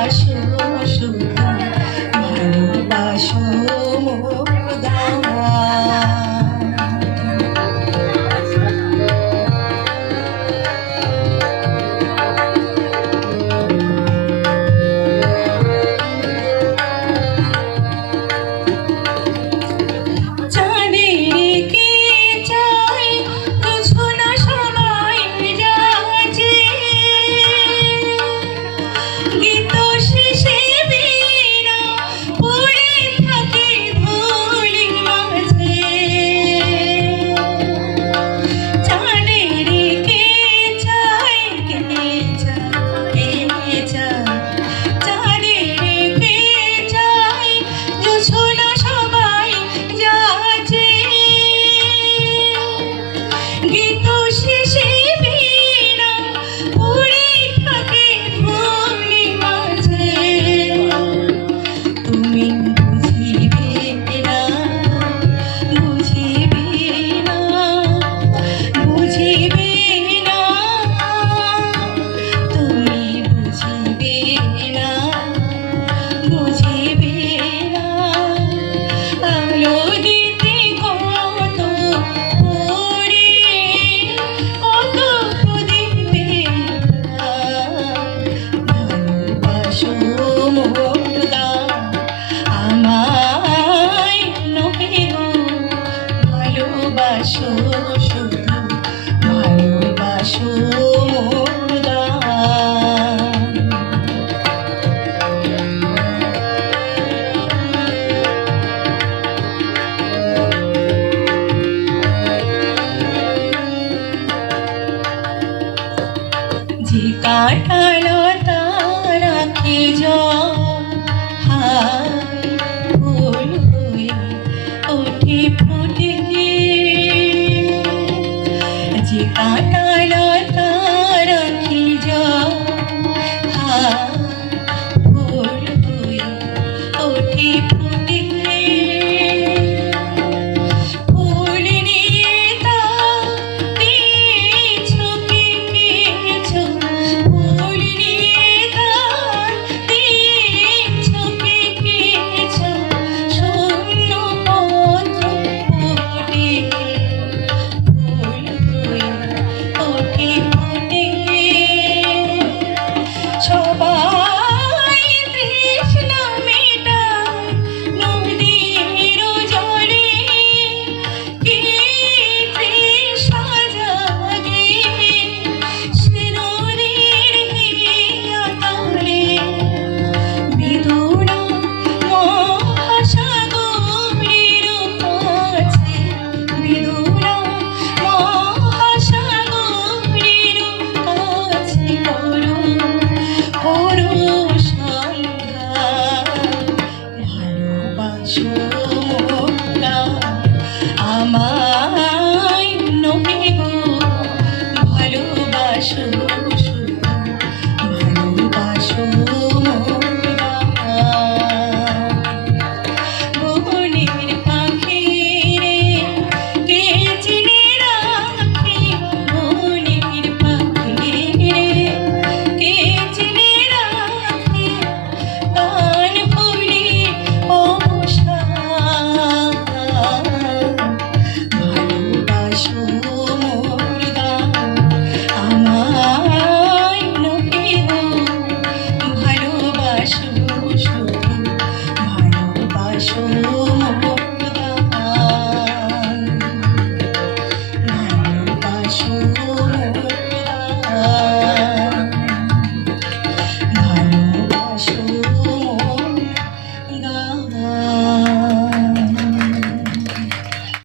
ভালোবাসো